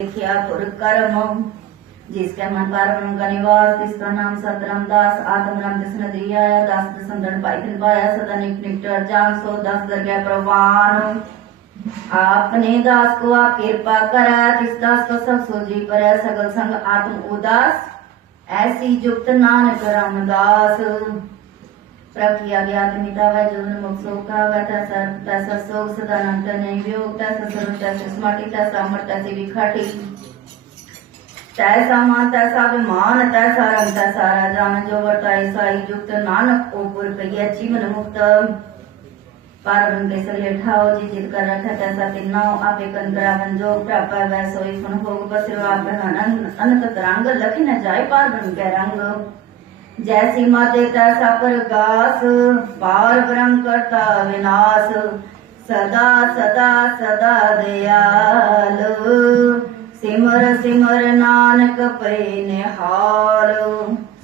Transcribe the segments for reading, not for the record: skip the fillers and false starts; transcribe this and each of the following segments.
किया कर्म जिसके मन पार का निवास जिसका नाम सतराम दास आत्म राम दस नदिया दास दसन पाइथन पाया सदा निकटर जान सो दस दरगाह प्रवान आपने दास को आप कृपा करा तिस दास को सब सोजी पर सगल संग आत्म उदास ऐसी जुक्त नानक रामदास प्रकिया ज्ञात मिता वै जीवन मुक्सो का वै तैसा सोग सदानंत नहीं वियोग तैसा सर्व तैसा स्मार्टी तैसा अमर तैसी विखाटी तैसा मान तैसा विमान तैसा रंग तैसा राजान जो वर्ताई साई जुक्त नानक ओपुर कहिया जीवन मुक्त पारब्रह्म के सगले ठाओ जी जित कर रखा तैसा तिन्नाओ आपे कंकरावन जो प्राप्त वै सोई फन भोग बसरो आप अनंत तरंग लखी न जाए पारब्रह्म के रंग जैसी माते तैसा प्रकाश पार ब्रह्म करता विनाश सदा सदा सदा दयाल सिमर सिमर नानक पे निहाल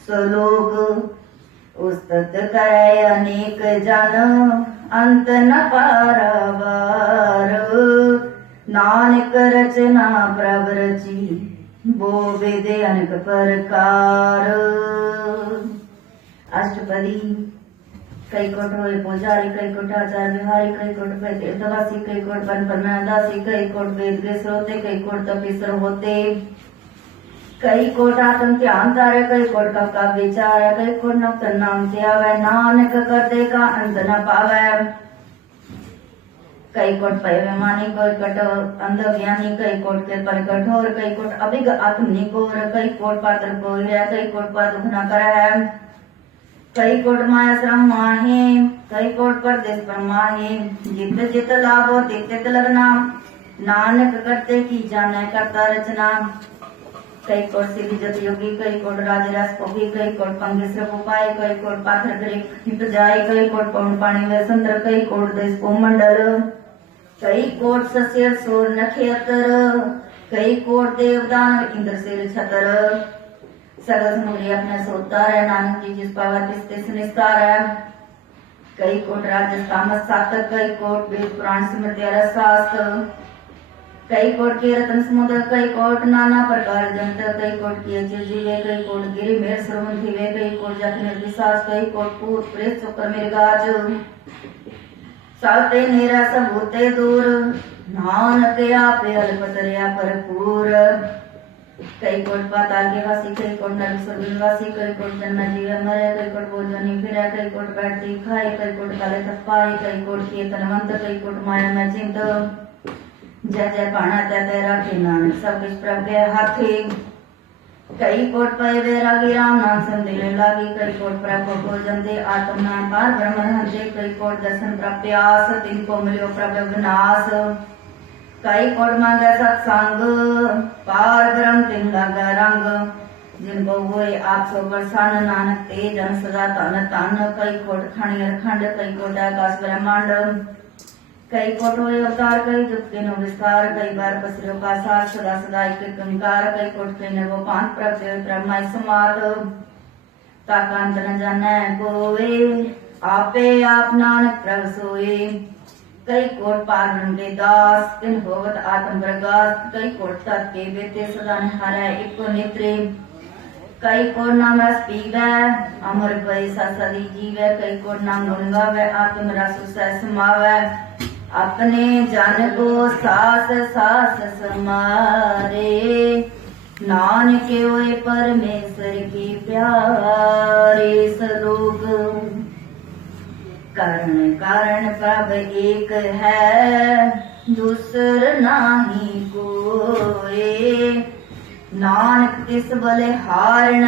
सलोक उस्तत करे अनेक जन अंत न पारावार नानक रचना प्रभ रची वो वेदे अनेक प्रकार अष्टपदी कई कोट होए पुजारी कई कोट आचार विहारी कई कोट पे तीर्थवासी कई कोट वन परमादासी कई कोट वेद के श्रोते कई कोट तपीसर होते कई कोट आत्म ध्यान तारे कई कोट का विचार कई कोट नक्त नाम त्यावे नानक करते का अंत न पावे कई कोट पैमानी कई कोट अंध ज्ञानी कई कोट के पर कठोर कई कोट अभिग आत्मनिकोर कई कोट पात्र को कई कोट पर दुख न करे कई कोट माया श्रम माहे कई कोट परदेश पर माहे जित जित लाभो तित तित लगना नानक करते की जाने करता रचना कई कोट सिद्धि जत योगी कई कोट राजरस पोगी कई कोट पंगेश्वर उपाय कई कोट पाथर ग्रीक हिप जाय कई कोट पवन पानी वे संद्र कई कोट देश मंडल कई कोट सस्यर सोर नखेतर कई कोट देवदान इंद्र सेर छतर सगल समुद्री अपने सोता है नानक जी जिस पावा तिस निस्तार है कई कोट राजस तामस सातक कई कोट वेद पुराण स्मृति शास्त्र कई कोट के रत्न समुद्र कई कोट नाना प्रकार जंत कई कोट किए जीवे कई कोट गिरी मेर श्रवण थीवे कई कोट जत निर्विश्वास कई कोट पूत प्रेत चुकर मिर्गाज साते नेरा सबूते दूर नानक आपे अल्पतरिया भरपूर कई कोट पाताल के वासी कई कोट नरक स्वर्ग वासी कई कोट जन्म जीवे मरे कई कोट भोजनी फिरे कई कोट बैठती खाए कई कोट काले थप्पाए कई कोट किए तनवंत कई कोट माया में चिंत जय जय पाना तय तय राखे नानक सब कुछ प्रभ के हाथे कई कोट पे वैरागी राम नाम सम दिले लागी कई कोट प्रभ को जंदे आत्म नाम पार ब्रह्म हंते कई कोट दर्शन प्रप्यास तिनको मिलो प्रभ विनाश कई कोट मांगे सत्संग पार ब्रह्म तिन लगा रंग जिनको हुए आप सो बरसान नानक तेज जन सदा तन तन कई कोट खणियर खंड कई कोट आकाश ब्रह्मांड कई कोट हुए अवतार कई जुक्ति नो विस्तार कई बार पसरो का सार सदा सदा एक कंकार कई कोट के नवो पांच प्रत्यय ब्रह्माय समाद ताकांत न जाने कोए आपे आप नानक प्रभ सोए कई कोट पारण के दास तिन भगवत आत्म प्रकाश कई कोट तत् के बेते सदा हरे एक नेत्रे कई कोट नाम रस पीवे अमर भय सदी जीवे कई कोट नाम गुण गावे आत्म रस समावे अपने जन को सास सास समारे नानक होए परमेश्वर की प्यारे सलोक करण कारण प्रभ एक है दूसर नाही कोए नानक तिस बले हारण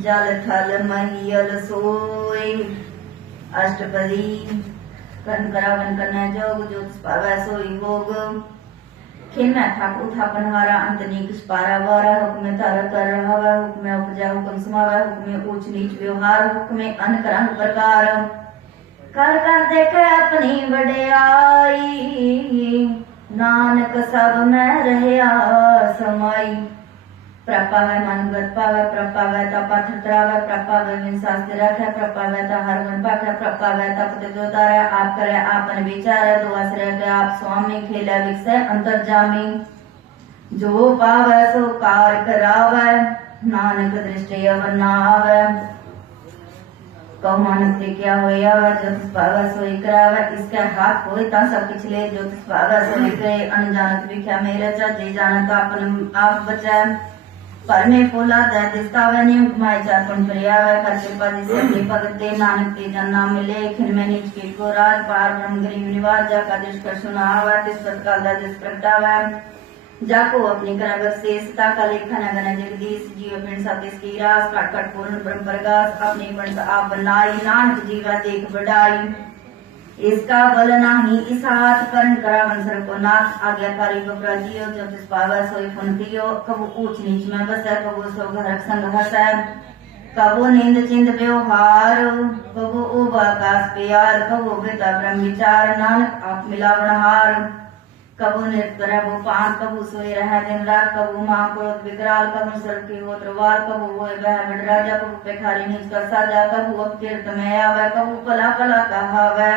जल थल महियल सोए अष्टपदी कन करावन करना जोग जोत पावै सोई भोग खिन ठाक उठापन हारा अंत नीक पारा वारा हुक्म तारा कर हवा हुक्म उपजा हुक्म समावा हुक्म ऊंच नीच व्यवहार हुक्म अनक रंग प्रकार कर कर देखे अपनी वड्याई नानक सब में रहया समाई प्रपावे मनगत पावे प्रपावे तपथ त्रावे प्रपावे विन शास्त्र रखे प्रपावे त हर मन पाखे प्रपावे तपत जो तारे आप करे आपन विचारे दो आश्रय के आप स्वामी खेला विकसे अंतर्जामी जो पावै सो कार करावै, नानक दृष्टि अवर ना आवै। कहु मानक ते क्या होया, जो तिस पावै सोई करावै। इसके हाथ होए ता सब किछ ले, जो तिस पावै सोई करे। अनजानत विख्या मेरे जे जानत आपन आप बचै। पर में फूला दे दिस्तावै, नियम कमाई चारपन परियावै। कर कृपा जिसे अपनी भगत दे, नानक ते जन नाम मिले। खिन में नीच कीट को राज पार, ब्रह्म गरीब निवाज। जाका दुष्कर सुनावै, तिस तत्काल दा जिस प्रगटावै। जाको अपनी कर बख्शेस, ताका लेखा न गन जगदीश। जीव पिंड सा तिसकी रास, काट काट पूर्ण ब्रह्म प्रगास। अपनी पिंड आप बनाई, नानक जीवा देख बढ़ाई। इसका बल नाही इस हाथ, करण करावन सर को नाथ। आज्ञाकारी बपराजियो, जो तिस पावै सोई पुन कियो। कबू ऊंच नीच में बसै, कबू सो घर संग हसै। कबू नींद चिंद व्यवहार, कबू उब आकाश प्यार। कबू बेता ब्रह्म विचार, नानक आप मिलावनहार। कबू नृत्य करे वो पान, कबू सोए रह दिन रात। कबू माँ क्रोध विकराल, कबू सर की हो द्रवाल। कबू होए वह बिड राजा, कबू पेखारी नीच का साजा। कबू अपकीर्त में आवे, कबू पला पला कहावै।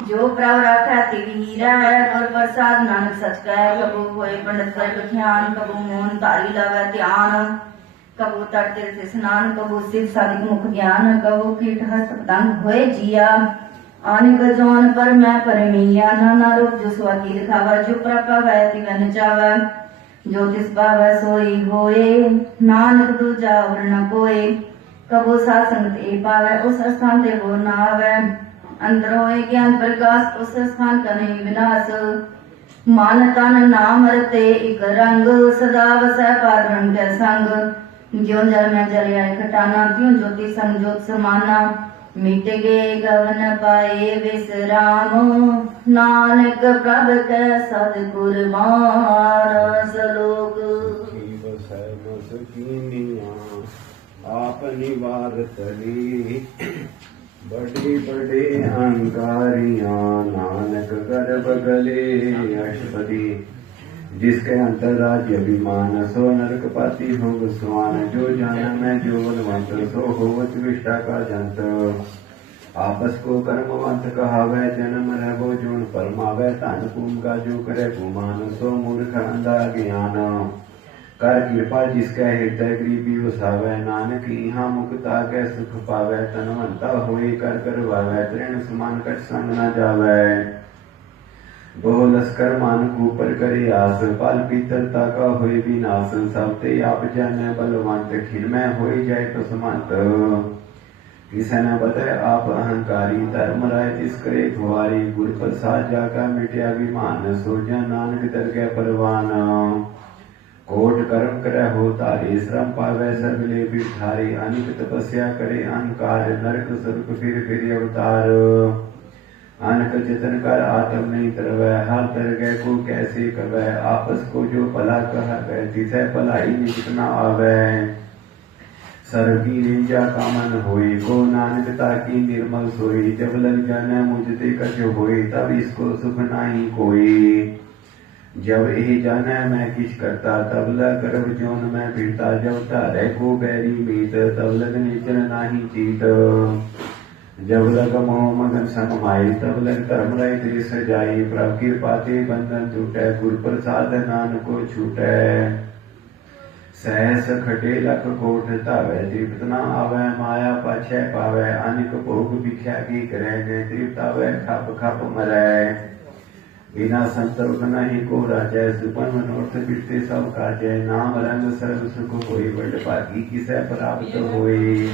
जो प्रभ रखै तिहि हीरै, और प्रसाद नानक सच कह। कबू होए पंडित कर बख्यान, कबू मोहन तारी लावै ध्यान। कबू तट तीर्थ स्नान, कबू शिव साधिक मुख ज्ञान। कबू कीट हस्त पतंग होए जिया, आनिक जौन पर मैं परमिया। नाना रूप जो स्वाति दिखावा, जो प्रपावै तिगन चावै। जो तिस पावै सोई होए, नानक दूजा और न कोय। कबो सासंग ते पावै, उस स्थान ते वो न आवै। अंदर होए ज्ञान प्रकाश, उस स्थान का नहीं विनाश। मान तन नाम रते एक रंग, सदा वसै पार ब्रह्म के संग। ज्यों जल में जल आए खटाना, त्यों ज्योति संग ज्योत समाना। मिट गे गवन पाए विश्राम, नानक प्रभ के सद कुर्बान। सलोक आप निवार तली, बड़े बड़े अहंकारियां। नानक गर्भ गले अष्टपदी, जिसके अंतर राज्य अभिमान। सो नरक पाती हो स्वान, जो जान में जो बलवंत। सो होवत विष्टा का जंत, आपस को कर्मवंत कहावै। जन्म रहो जोन परमावै, धन पूम का जो करे गुमान। सो मूर्ख अंधा ज्ञान, कर कृपा जिसके हृदय गरीबी वसावै। नानक इहाँ मुक्ता के सुख पावै, तनवंता होए कर करवावै। तृण समान कट संग न जावै, बहु लस्कर मान ऊपर करे आस। पाल पीतलता का होए विनाश, सबते आप जन बलवंत। खिन में होए जाए तो समंत, किसे न बताए आप अहंकारी। धर्म राय तिस करे खुआरी, गुर प्रसाद जाका मिट्या विमान। सो जन नानक दरगह परवान, कोट कर्म करे हो तारे। श्रम पावे सगले बिठारे, अनिक तपस्या करे अहंकार। नरक स्वर्ग फिर अवतार, अनक जतन कर आत्म नहीं तरवै। हर तरगह को कैसे कवै, आपस को जो भला कहवै। तिसै भलाई निकट न आवै, सर्वी निंजा कामन होई। को नानक ताकी निर्मल सोई, जब लग जाने मुझ ते कछ होई। तब इसको सुख नाही कोई, जब यही जाने मैं किछ करता। तब लग गर्भ जोन में फिरता, जब तारे को बैरी मीत। तब लग निचन नाही चीत, जब लग मोह मगन समाई। तब लग धर्म रहित रिस जाई, प्रभ कृपा ते बंधन टूटै। गुर प्रसाद नानक को छूटै, सहस खटे लख कोट धावै। तृप्त न आवै माया पाछै पावै, अनिक भोग भिख्या की करै। ने तृप्त आवै खप खप मरै, बिना संतोष नहीं को राजै। सुपन मनोरथ बिरते सब काजै, नाम रंग सर्व सुख होई। बड़ भागी किसै प्राप्त होई,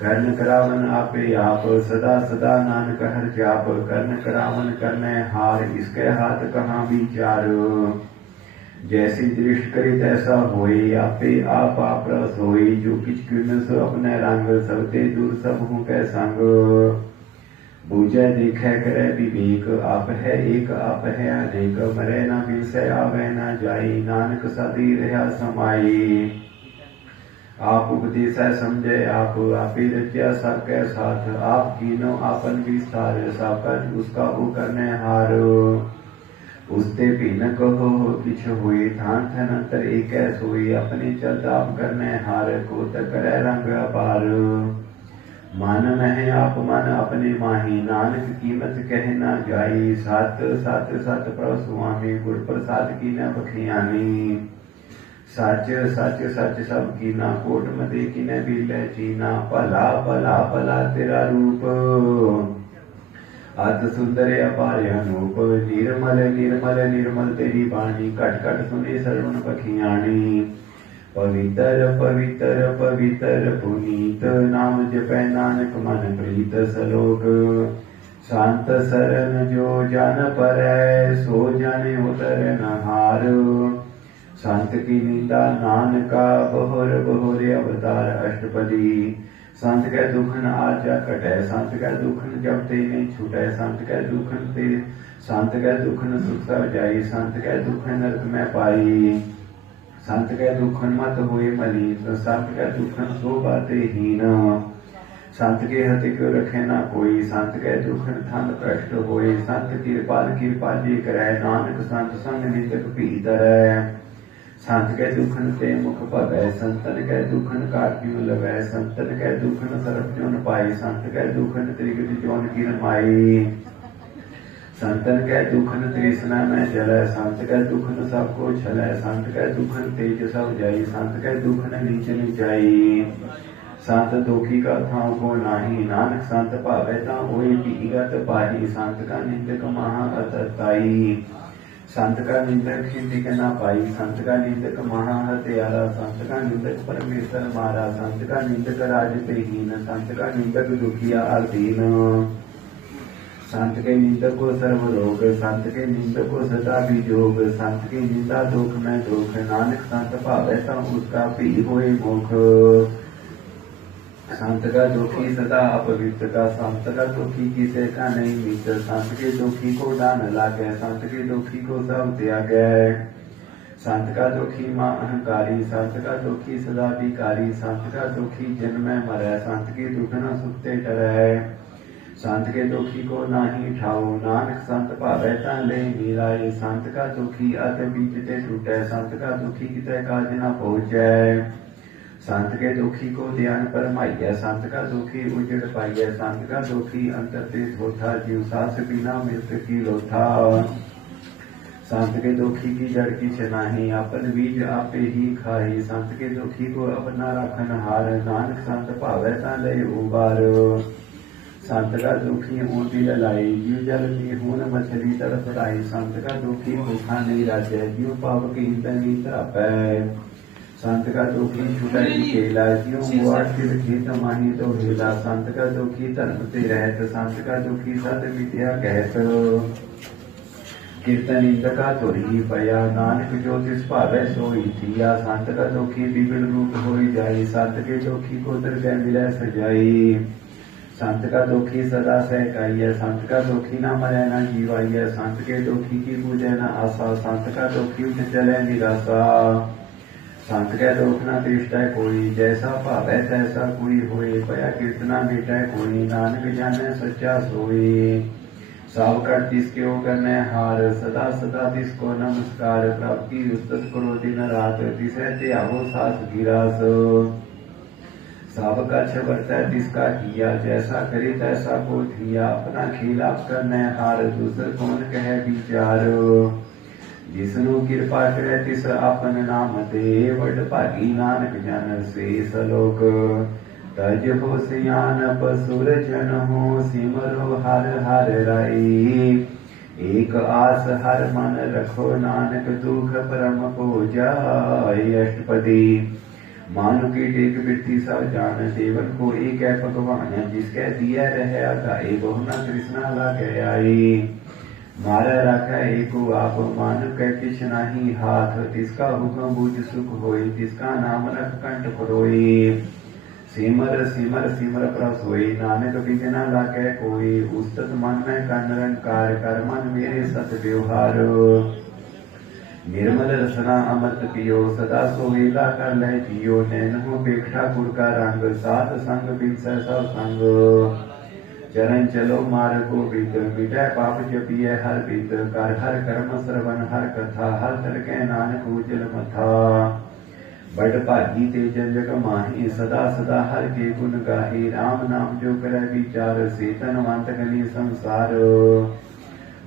कर्ण करावन आपे आप। सदा सदा नानक हर जाप, कर्ण करावन करने हार। इसके हाथ कहाँ विचार, जैसी दृष्टि करी तैसा होई। आपे आप रस होई, जो किछ किन सो अपने रंग। सबते दूर सब हूँ कै संग, बूझे देखे करे विवेक। आप है एक आप है अनेक, मरे न बिसै आवे न जाई। नानक सदी रहा समाई, आप उपदेश समझे आप। आपे रचा सबके साथ, आप कीनो आपन विस्तार। सबका उसका वो करने हार, उसते भिन्न कहो किछ हुई। थान थन अंतर एक सोई, अपने चलता आप करने हार। को करे रंग अपार, मन मह आप मन अपने माही, नानक कीमत कह न जाई। सत सत सत प्रभ सुआमी, गुर प्रसाद की न बखियानी। सच सच सच सब कीना, कोट मदे की न बिलै चीना। भला भला भला तेरा रूप, अत सुंदर अपार अनूप। निर्मल निर्मल निर्मल तेरी बाणी, घट घट सुने सरवण पखियाणी। पवित्र पवित्र पवित्र पुनीत, नाम जपै नानक मन प्रीत। सलोक शांत सरन जो जन परै, सो जाने उतरन हार। संत की निंदा नानका, बहुर बहुर अवतार अष्टपदी। संत कै दुखन आजा कटै, संत कै दुखन जब ते नहीं छुटै। संत कै दुखन ते संत कै दुखन सुख सब जाई। संत कै दुखन नरक में पाई। संत कै दुखन मत होए मलिन, संत कै दुखन सो बाते हीन। संत के हति क्यों रखे ना कोई, संत कै दुखन थन भ्रष्ट होए। संत कृपाल कृपा जे करै, नानक संत संग निंदक भी धरै। संत कै दुखन ते मुख भगै, संतन कै दुखन काट क्यों लवै। संतन कै दुखन सरप क्यों न पाई, संत कै दुखन त्रिगति जोन की रमाई। संतन कै दुखन तृष्णा में जलै, संत कै दुखन सबको छलै। संत कै दुखन तेज सब जाई, संत कै दुखन नीच नीचाई। संत दुखी का थाव को नाही, नानक संत भावै ता होए भीगत पाही। संत का निंदक महा अतताई, संत का निंदक हिंदिक न पाई। संत का निंदक महा हत्यारा, संत का निंदक परमेश्वर मारा। संत का निंदक राजते हीन, संत का निंदक दुखिया अधीन। संत के निंदक को सर्व रोग, संत के निंदक को सदा विजोग। संत की निंदा दुख में दुख, नानक संत भावै ता उसका भी होए मुख। संत का दुखी सदा अपवित्र का, संत का दुखी किसे का नहीं मित्र। संत के दुखी को डान लागे, संत के दुखी को सब त्यागै। संत का दुखी मां अहंकारी, संत का दुखी सदा विकारी। संत का दुखी जन्म में मरै, संत की दुख न सुखते डरै। संत के दुखी को नाही ठाओ, नानक संत भावै ता ले मिलाए। संत का दुखी अत बीच ते टूटै, संत का दुखी कितै काज न पहुँचै। संत के दुखी को ध्यान परमाइय, संत का दुखी उजड़ पाइय। संत का दुखी अंतर ते थोथा, जीव सास बिना मृत्यु की लोथा। संत के दुखी की जड़ किछ नाही, अपन बीज आपे ही खाही। संत के दुखी को अपना राखन हार, नानक संत भावै ता ले उबार। संत का दुखी ऊँटी ललाई, जीव जल में हून मछली तरस लाई। संत का दुखी भूखा नहीं राजै, जीव पाप की ईंधन नहीं तरापै। संत का दुखी छुटै केला, जीव हुआ शिव खेत माही तो हेला। संत का दुखी धर्म ते रहत, संत का दुखी सत विद्या कहत। कीर्तन इंदका तुरही पया, नानक जो तिस भावै सोई थिया। संत का दुखी बिगड़ रूप होई जाई, संत के दुखी को दरगह मिलै सजाई। संत का दुखी सदा सहकाइय, संत का दुखी न मरै न जीवाइय। संत के दुखी की पूजै न आशा, संत का दुखी उठ चलै निराशा। संत के दुख न तिष्ठै कोई, जैसा भावै तैसा कोई होए। पया कीर्तना मिटै कोई, नानक जानै सच्चा सोई। सब कर तिसके करनै हार, सदा सदा तिसको नमस्कार। प्रभु की उस्तत करो दिन रात, तिसै त्यागो सास गिरास। सब कछ बरतै तिसका किया, जैसा करे तैसा को थिया। अपना खेल आप करनै हार, दूसर कौन कहे विचार। जिसनु कृपा करे तिस आपन नाम ते, बड़ भागी नानक जन से सलोक। तज हो सियानप सुर जन हो, सिमरो हर हर राई। एक आस हर मन रखो, नानक दुख परम को जाय। अष्टपदी मानु की टेक बिरती सब जान, देवन को एक है भगवान। जिसके दिया रहे आगाए, बहु न कृष्णा लागे आई। मारा रखा एको आप, मानु कै किछ नाही हाथ। तिसका हुक्म बुझ सुख होई, तिसका नाम रख कंठ परोई। सिमर सिमर सिमर प्रभ सोई, नानक बिघ न लागे कोई। उस्तत मन में कर निरंकार, कर मन मेरे सत व्यवहार। निर्मल रसना अमृत पियो, सदा सोहेला कर लह जियो। नैनहो पेखा गुर का रंग, साध संग बिनसै सब संग। चरण चलो मार्ग गोविंद, मिटै पाप जपिय हर बिद। कर हर कर्म श्रवण हर कथा, हर तड़कै नानक उजल मथा। बड़ बड़ भागी ते जन जग माही सदा सदा हर के गुण गाहे राम नाम जो करे विचार से तनवंत गली संसार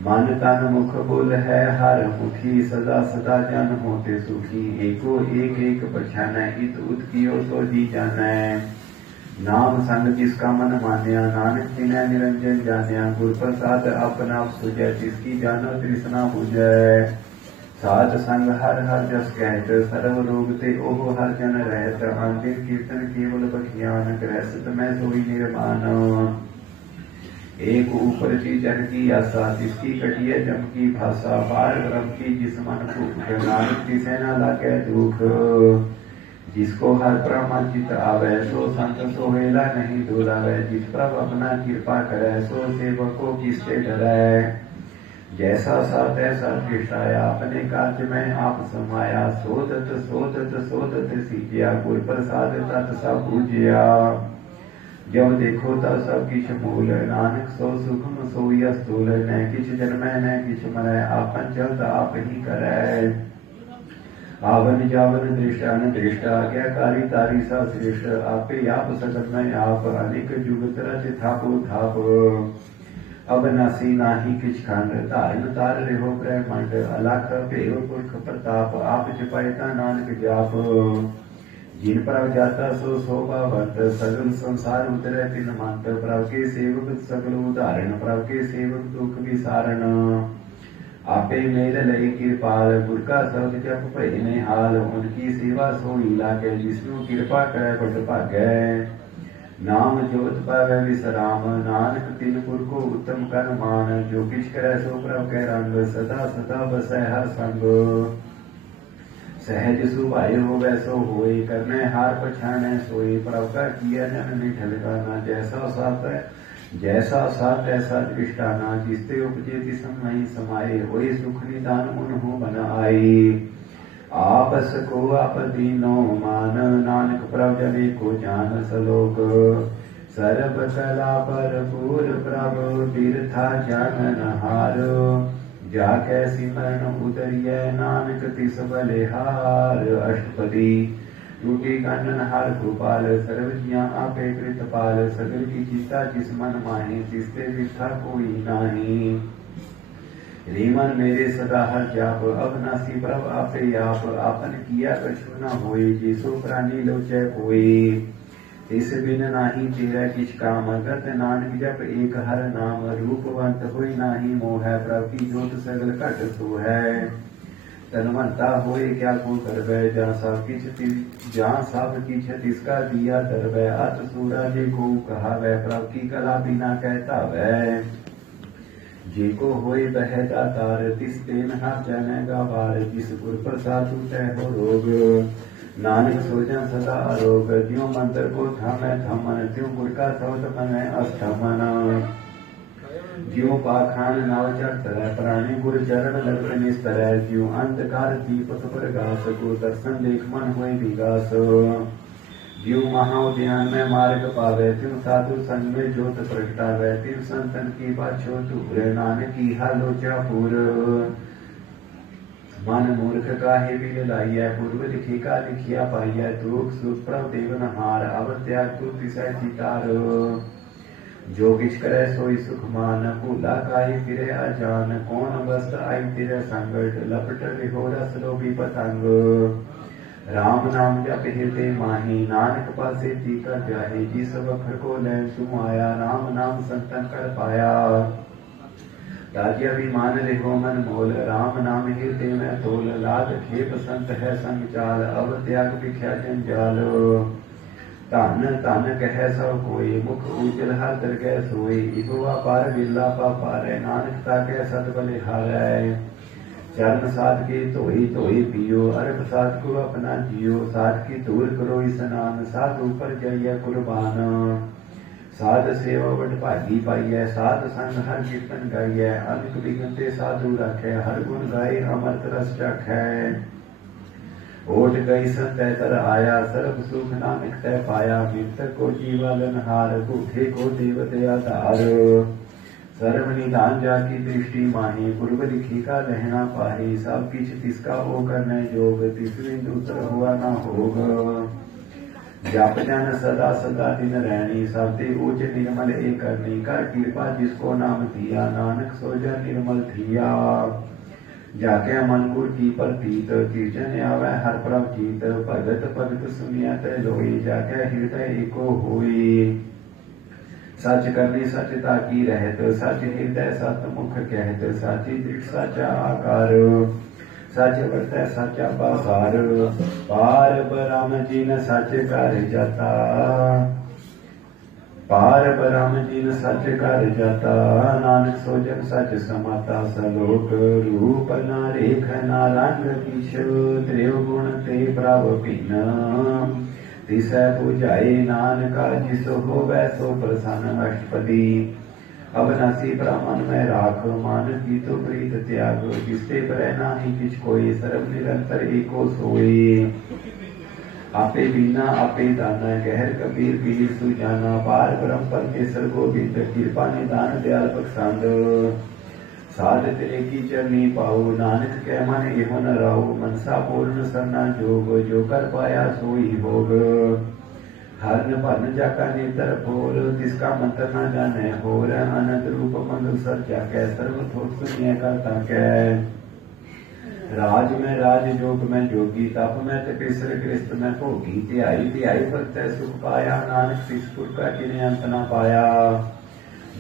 मन तन मुख बोल है हर मुखी सदा सदा जन होते सुखी एको एक एक पछानै इत उत कियो सो जी जानै नाम संग जिसका मन मान्या नानक तिनै निरंजन जान्या गुर प्रसाद अपना सुजै जिसकी जानो तृष्णा बुझै साध संग हर हर जस कहत सर्व रोग ते ओह हर जन रहत आंदिन कीर्तन केवल बखियान ग्रहस्त मैं सोई निर्माण एक ऊपर की जन की आशा जिसकी कटिय जम की भाषा पार ब्रह्म की जिस मन भूख नानक तिसै न लागे दुख जिसको हर प्रमाचित आवे सो संत सोहेला नहीं दुलावे जिस प्रभ अपना कृपा करे सो सेवको किससे डरै जैसा सा तैसा दृष्टाया अपने कार्य में आप समाया सोदत सोदत सोदत सीजिया गुर प्रसाद तत् सा पूजिया जब देखो तब सब किछ मूल नानक सो सुखम सोई अस्तूल न किछ जन्मै न किछ मरै आपन चलत आप ही करै आवन जावन दृष्टा न दृष्टा आज्ञाकारी तारी सा श्रेष्ठ आपे आप सकत में आप अनेक जुग तरत थापो थाप अब नासी नाही किछ खंड धारण तार रहो ब्रह्मंड अलख भेव पुरख प्रताप आप जपायता नानक जाप जिन पर जाता सो शोभावंत सगल संसार उतरे तिन मंत प्रभ के सेवक सगल उदाहरण प्रभ के सेवक दुख विसारण आपे मेल लई कृपाल गुर का शब्द जप भय निहाल उनकी सेवा सोई लागे जिसनु कृपा करे बड़ भागै नाम जोत पावे विश्राम नानक तिन गुर को उत्तम कर मान जो किछ करे सो प्रभ के रंग सदा सदा बसै हर संग सहज सुभाय होवे सो होए करने हार पछाणे सोए प्रभ का किया जन निठल गाना जैसा साथ ऐसा दृष्टाना जिसते उपजे तिसमहि समाये होए सुख निदान मुनहु बनाई आपस को आप दीनो मान नानक प्रभ जने को जान सलोक सर्व कला पर पूर प्रभ तीर्था जानन हार जाके सिमरन उतरिय नानक तिस बलिहार अष्टपदी टूटी कानन हार गोपाल सर्वजिया आपे कृतपाल सगल की चिता जिस मन माही तिसते विथा कोई नाही रीमन मेरे सदा हर जाप अवनासी प्रभ आपे आप आपन किया कछु न होए जिसो प्राणी लोचै कोई तिस बिन नाही तेरा किछ काम गत नानक जप एक हर नाम रूपवंत होई नाही मोह प्रभ की जोत सगल घट सो है तनवंता होए क्या को करबै जहाँ सब किछ तिसका दिया दरबै अत सूरा जे को कहावै प्रभ की कला बिना कहता वै जे को होए बह दातार तिस तेन हर जन गवार जिस गुर प्रसाद तै हो रोग नानक सोजन सदा अरोग ज्यों मंत्र को थामै थमन त्यों गुर का शब्द मन अष्टमन ज्यों पाखान नाव चढ़ प्राणी गुर चरण लग निस्तर ज्यों अंधकार दीपक प्रगास को दर्शन देख मन हुए विगास ज्यों महाउद्यान में मार्ग पावे त्यों साधु संग में ज्योत प्रगटावे त्यों संतन की बाछो दूर नानक की हालोचा पूर मन मूर्ख काहे बिल लाइय पूर्व लिखी का लिखिया पाइय दुख सुख प्रभ देवन हार अब त्याग तु तिसै चितार जो किछ करे सोई सुख मान भूला काहे फिरे अजान कौन अवस्थ आई तेरे संगत लपट रिहो रस लोभी पतंग राम नाम जप हृदय माही नानक पासे तीका जाहे जिस वखर को ले तुम आया राम नाम संतन कर पाया राज्य अभिमान रिहो मन मोल राम नाम हृदय में तोल लाद खेप संत है संग चाल अब त्याग बिख्या जंजाल धन धन कह सब कोई मुख उजल हर दरगह सोई इगुआ पार बिरला पारे नानक ताके सद बलिहारै चरण साध के धोई धोई पियो अरब साध को अपना जियो साध की दूर करो स्नान साध ऊपर जाइए कुर्बान साध सेवा बड़ भागी पाइय साध संग हर कीर्तन गाइय अनेक विघ्नते साधु रखै हर गुण गाय अमृत रस चखै ओट गई संतै तर आया सर्व सुख नानक तै पाया मृतक को जीवालन हार भूखे को देव दया धार सर्वनिधान जाकी दृष्टि माही पूर्व लिखी का रहना पाही सब किछ तिसका हो करने जोग तिस बिंदु उतर हुआ न होग जप जन सदा सदा दिन रहनी सबते ऊंच निर्मल एक करनी कर कृपा जिसको नाम दिया नानक सो जन निर्मल थिया जाके मनपुर की प्रतीत कीर्तन आवे हर प्रभ जीत भगत भगत सुनिया ते लोई जाके हृदय एको होई सच करनी सचता की रहत सच हृदय सत मुख कहत साची दृढ़ साचा आकार सच वर्तै सचा पासार पार ब्रह्म जिन सच कर जाता पार ब्रह्म जिन सच कर जाता नानक सोजन सच समाता सलोक रूप न रेख न रंग किछ त्रिगुण ते प्रभ पिन तिसै बुझाए नानका जिस होवै सो प्रसन्न अष्टपदी अविनाशी ब्राह्मण में राख मान की तो प्रीत त्याग जिससे पर नाही किछ कोई सर्व निरंतर एको सोए आपे बीना आपे दाना गहर कबीर बीर सुजाना पार ब्रह्म पर केसर गोविंद कृपा निदान दयाल बख्शांद साध तेरे की चरनी पाओ नानक के मन एहो न रहो मनसा पूर्ण सरना जोग जो कर पाया सोई भोग हरन भरन जाका नेतर फोर तिसका मंत्र न जाने होर अनंत रूप मंगल सर जाके सर्व थोक सुनिए करता कै राज में राज जोग में जोगी तप में तपेश्वर कृष्ण में भोगी ध्याई ध्याई भक्त सुख पाया नानक सिसपुर का जिन्हें अंत न पाया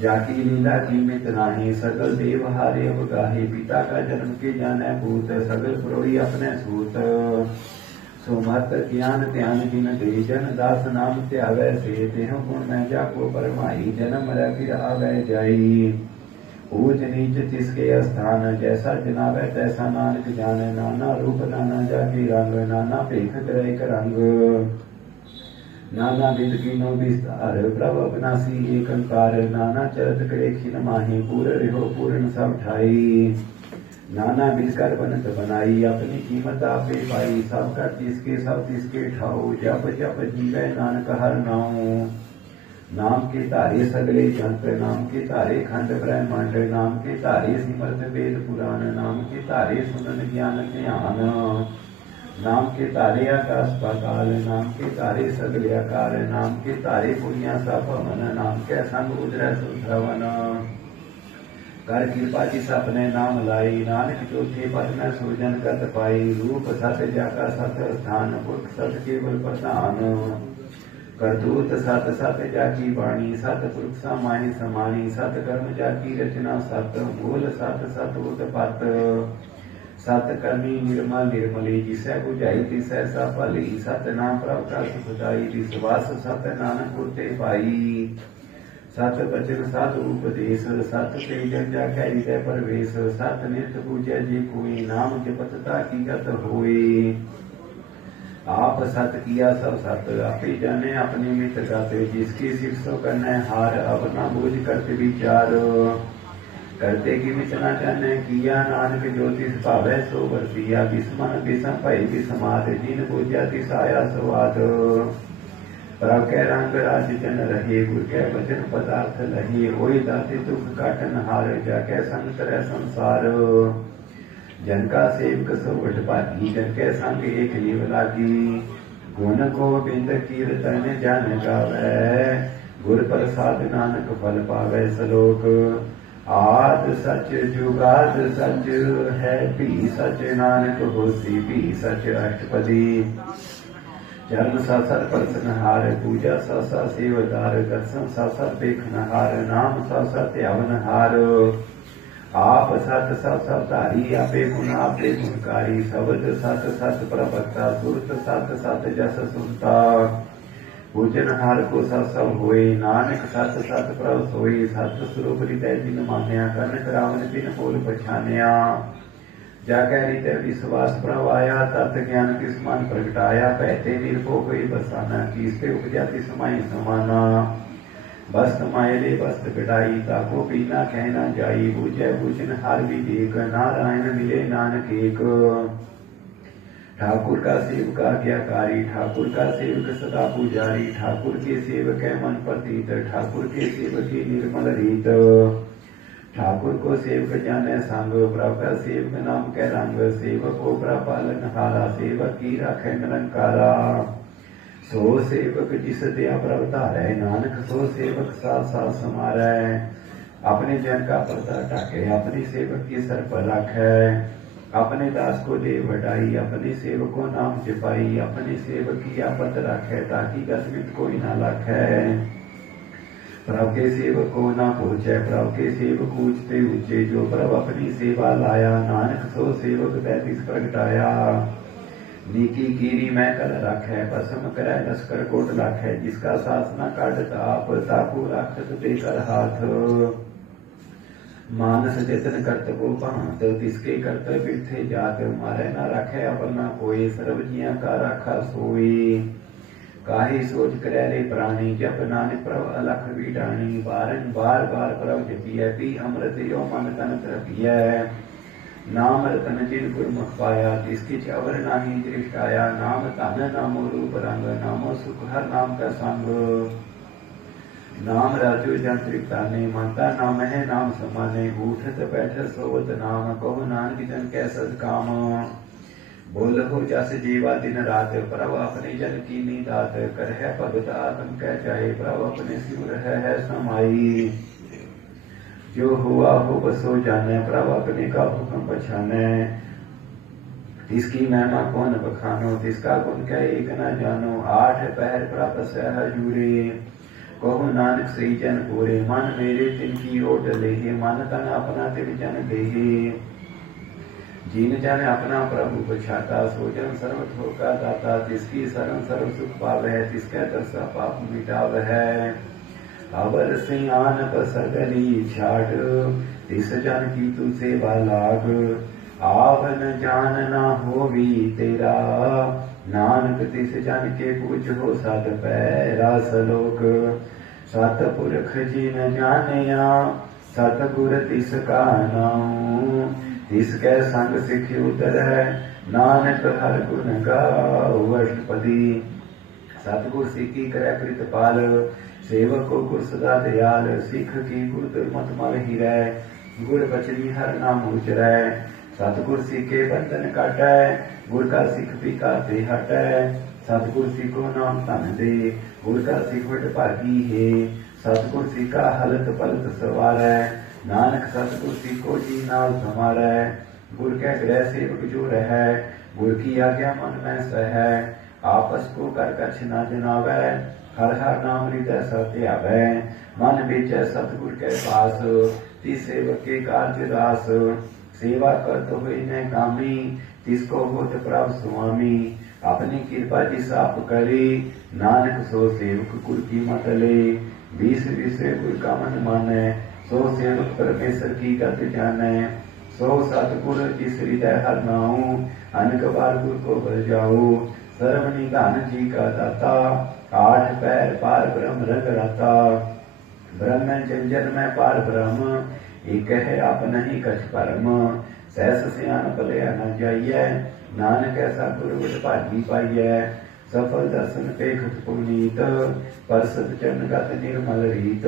जाकी लीला की मित नाही सगल देव हारे अवगाहे पिता का जन्म के जाने भूत सगल प्रोई अपने सूत सुमत ज्ञान ध्यान जिन दे जन दास नाम त्यावै से देह गुण में जाको परमाई जन्म मर फिर आवे जाई ऊंच नीच तिसके स्थान जैसा जनावे तैसा नानक जाने नाना रूप नाना जाकी रंग नाना भेख करे एक रंग नाना विध कीनो विस्तार प्रभ अविनाशी एक अंकार नाना चरत करे खिन माही पूर रिहो पूर्ण सब ठाई नाना बिलकर बनत बनाई अपनी कीमत आपे पाई सब कर तिसके सब तिसके ठाओ जप जप जीवे नानक हर नाऊ नाम के तारे सगले जंत्र नाम के तारे खंड ब्रह्मांड नाम के तारे सिमरत वेद पुराण नाम के तारे सुनन ज्ञान ध्यान नाम के तारे आकाश पाताल नाम के तारे सगले आकार नाम के तारे पुण्या सा पवन नाम के संग उजर सुश्रवण कर कृपा जिस अपने नाम लाई नानक चौथे पद में सूजन कत पाई रूप सत जाका सत स्थान पुरख सत केवल प्रधान करतूत सत सत जाकी वाणी सत पुरख समाही समानी सत कर्म जाकी रचना सत मूल सत सत उत्पत सत कर्मी निर्मल निर्मली जिसै बुझाई तिसै सा भली सत नाम प्रभ का सुखदाई विश्वास सत नानक उते पाई सत बचन सत उपदेश सत तेजन जाकै हृदय प्रवेश सत नित पूजै जे कोई नाम जपतता की गत होए आप सत किया सब सत आपे जाने अपने मित गत जिसकी सिफ सो करने हार अब न बूझ करते विचार करते कि विचना जाने किया नानक ज्योतिष भावै सो वर्तिया विस्मन विषम भय विस्माद जिन पूजा तिस आया स्वाद प्रभ कै रंग राज जन रहे गुर कै वचन पदार्थ लहे होई दाते दुख काटन हार जाकै संग तरह संसार जन का सेवक सोवट भागी जन कै संग एक लीव लागी गुण गोबिंद कीर्तन जन गावै गुर प्रसाद नानक फल पावै सलोक आद सच जुगाद सच है भी सच नानक होसी भी सच अष्टपदी जन्म सासर परसनहार पूजा सासा सेवदार दर्शन सासा देखनहार नाम सासा त्यावनहार आप सत सासा धारी आपे गुण आपे गुणकारी शब्द सत सत प्रवक्ता सुरत सत सत जस सुनता पूजनहार को सब होए नानक सत सत प्रभ सोए सत स्वरूप हृदय जिन मान्या कनक रावण तिन बोल पछानिया जाकै हृदय विश्वास प्रभ आया तत् ज्ञान तिस मन प्रगटाया पहते निर्भो कोई बसाना कीसते उपजा तिस माई समाना बस्त मायले बस्त कटाई ताको पीना कहना जाई बुझै बुझन हर विवेक नारायण मिले नानक एक ठाकुर का सेवक आज्ञाकारी ठाकुर का सेवक सदा पुजारी ठाकुर के सेवक है मन प्रतीत ठाकुर के सेवक की निर्मल रीत ठाकुर को सेवक जाने संग, प्रभु का सेवक नाम के रंग। सेवक को प्रभु पालन हारा, सेवक की राखे निरंकारा। सो सेवक जिस दया प्रभु धारै, नानक सो सेवक साथ साथ समारै। अपने जन का पर्दा ढाके, अपनी सेवक की सर पर रखै। अपने दास को दे बढ़ाई, अपने सेवक को नाम जपाई। अपने सेवक की आपत रखै, ताकि गसमित कोई ना लखै। प्रभु के सेवक को ना पूछे, प्रभु के सेवक ऊंचते ऊंचे। जो प्रभु अपनी सेवा लाया, नानक सो सेवक तैतीस प्रगटाया। नीकी कीरी मैं कल रखै, भस्म करै लश्कर कोट लाखै। जिसका सास न काटत आप, ताकू राखत देकर हाथ। मानस जतन करत को भांत, तिसके करत बिरथे जात। मारे न रखै अपना कोई, सर्व जिया का राखा सोई। काहे सोच करे रे प्राणी, जप नानक प्रभ अलख बीडाणी। बार बार प्रभ जपिय, पी अमृत यो मन तन तृपिय। नाम रतन जिन गुरमुख पाया, तिसके अवर नाही दृष्ट आया। नाम धन नामो रूप रंग, नामो सुख हर नाम का संग। नाम राजो जन तृप्ताने, मानता नाम है नाम समाने। उठत बैठत सोवत नाम, कहो नानक जन कै सद काम। बोल हो जस जीवा दिन रात, प्रभु अपने जन की नीदात। कर है भगत आत्म कह जाए, प्रभु अपने सिर है समाई। जो हुआ हो बसो जाने, प्रभु अपने का हुक्म पछाने। तिसकी महिमा कौन बखानो, तिसका गुण कह एक न जानो। आठ पहर प्रभ सह हजूरे, कहो नानक सही जन पूरे। मन मेरे तिनकी ओट लेहे, मन तन अपना तिन जन देहे। जीन जाने अपना प्रभु पछाता, सो जन सर्व थोका दाता। तिसकी शरण सर्व सुख पावै, तिसका दरसा पाप मिटावै। अवर सियान बसगली छाट, तिस जन की तू सेवा लाग। आवन जान ना होवी तेरा, नानक तिस जन के पूज हो सत पैरा सलोक। सतपुरख जिन जानिया, सतगुर तिस का नाम। तिसकै संग सिख उतरै, नानक हर गुण गाओ अष्टपदी। सतगुर सिखी करै कृतपाल, सेवक को गुर सदा दयाल। सिख की गुर मत मल हिरै, गुर बचनी हर नाम उचरै। सतगुर सिखे बंधन काटै, गुर का सिख पिकाते हटै। सतगुर सिखो नाम धन दे, गुर का सिख वड भागी है। सतगुर सिखा हलत पलत सवारै, नानक सतगुर सिखो जी नाल समारै। गुर कै ग्रह सेवक जो रहै, गुर की आज्ञा मन में सहै। आपस को कर कछ न जनावै, हर हर नाम हृदय सब ध्यावै। मन बेचै सतगुर के पास, तिस सेवक के कार्य रास। सेवा करत हुए न कामी, तिसको होत प्रभ स्वामी। अपनी कृपा जिस आप करे, नानक सो सेवक गुर की मत ले। बीस विषय गुर का मन मानै, सो सेवक परमेश्वर की गत जानै। सो सतगुर जिस हृदय हर नाऊ, अनक बार गुर को बल जाऊ। सर्व निधान जी का दाता, आठ पैर पार ब्रह्म रंग राता। ब्रह्म जंजन में पार ब्रह्म, एक है आप नहीं कछ परम। सहस सियान भलिया न जाइए, नानक ऐसा गुर विद भागी पाइए। सफल दर्शन पेखत पुनीत, परसत चरण गत निर्मल रीत।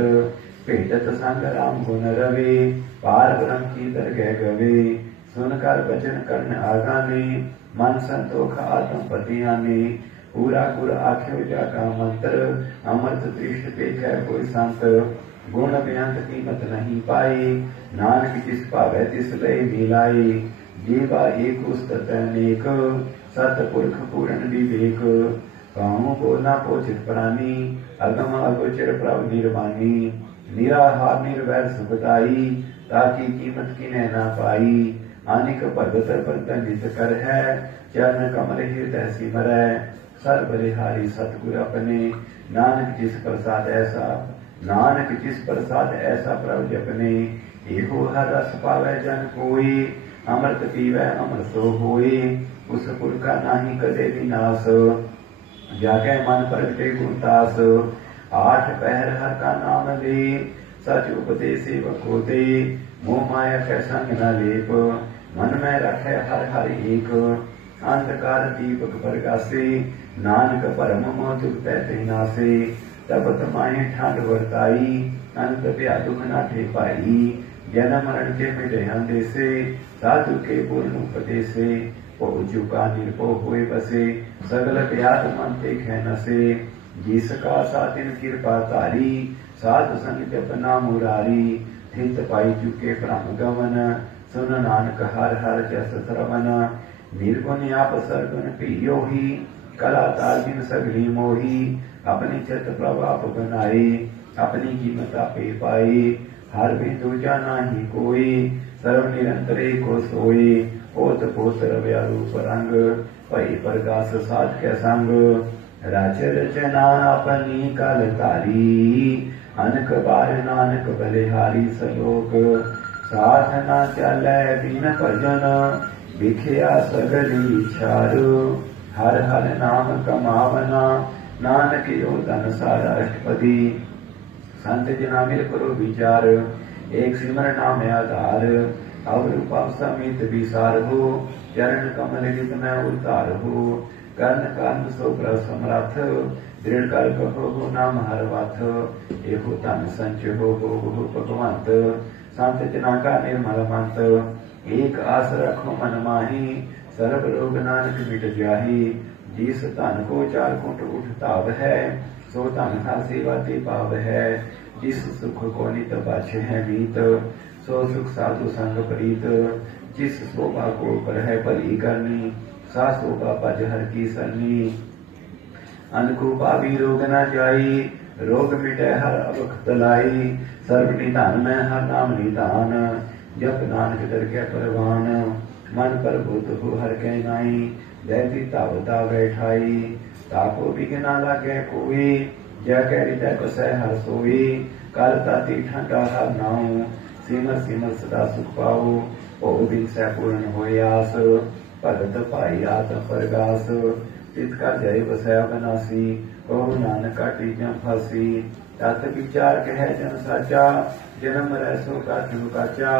भेटत संग राम गुण रवि, पार ब्रह्म की दरगह गवे। सुनकर वचन कर्ण आगाने, मन संतोख आत्म पतियाने। पूरा गुर आख्यो जाका मंत्र, अमृत दृष्ट पेखै कोई संत। गुण बेअंत कीमत नहीं पाई, नानक जिस पावै तिस लय मिलाई। जीवा एक उस्तत अनेक, सतपुरख पूर्ण विवेक। कहूँ बोला पोचित प्राणी, अगम अगोचर प्रभ निर्वाणी। निराहार निर्वैर सुखदाई, ताकि कीमत किन्हें ना पाई। अनिक भगत बंधन नित कर है, चरण कमल हृदय सिमरै। सर बलिहारी सतगुर अपने, नानक जिस प्रसाद ऐसा। नानक जिस प्रसाद ऐसा प्रभ जपने। एहो हर रस पावै जन कोई, अमृत पीवै अमर सो होई। उस पुरखा नाही कदे विनाश, जाके मन प्रगटे गुरदास। आठ पहर हर का नाम ले, सच उपदेश सेवक को दे। मोह माया कै संग न लेप, मन में रखे हर हर एक। अंधकार दीपक प्रगासे, नानक परम मोह दुख नासे। तब तमाहे ठांड वर्ताई, अंत ब्या दुख ना ठे पाई। जन्म मरण के मिटे अंदेसे साधु के पूर्ण उपदेसे पहुँचु का निर्भो हुए बसे सगल प्यार मन ते नसे जिसका सातिन कृपा तारी साधु संग जपना मुरारी थित पाई चुके ब्रह्म गवन सुन नानक हर हर जस श्रवण निर्गुण आप सरगुण पियो ही कला ताल सगली मोही अपनी चित प्रभाव बनाए अपनी कीमत आपे पाए हर भी दूजा नाही कोई सर्व निरंतरे को सोए ओत पोत रव्या रूप रंग भई प्रकाश साध के संग राज रचना अपनी कल तारी अनक बार नानक बलिहारी सलोक साधना चलै बिन भजन विखिया सगली चारु हर हर नाम कमावना नानक यो धन सारा अष्टपदी संत जना मिल करो विचार एक सिमर नाम आधार अवरूप समित विसार हो चरण कमल गीत में उतार हो कर्ण कर्म सो समर्थ दृढ़ कर कहो नाम हर वाथ एको तन संच हो भगवंत संत जना का निर्मल मंत एक आस रखो मन माही सर्व रोग नानक मिट जाही जिस तन को चार कुंट उठताव है सो तन हर सेवा ते पाव है जिस सुख को नित बच है मीत सो सुख साधु संग प्रीत जिस शोभा को कर है भली करनी सा शोभा पज हर की सरनी अनकूपा भी रोग न जाई रोग मिटे हर अवख लाई सर्व निधान में हर नाम निधान जप नानक दर के परवान मन पर भूत हो हर के नाई जयती तावता बैठाई ताको बिघना लागे कोई जय कह हृदय बसै हर सोई कल ताती ठंडा हर नाऊ सिमर सिमर सदा सुख पाओ ओ दिन सै पूर्ण होय आस भगत पाई आत्म परगास चित का जय बसै अविनाशी ओ नानक काटी जम फासी तत विचार कह जन साचा जन्म रैसो काचू काचा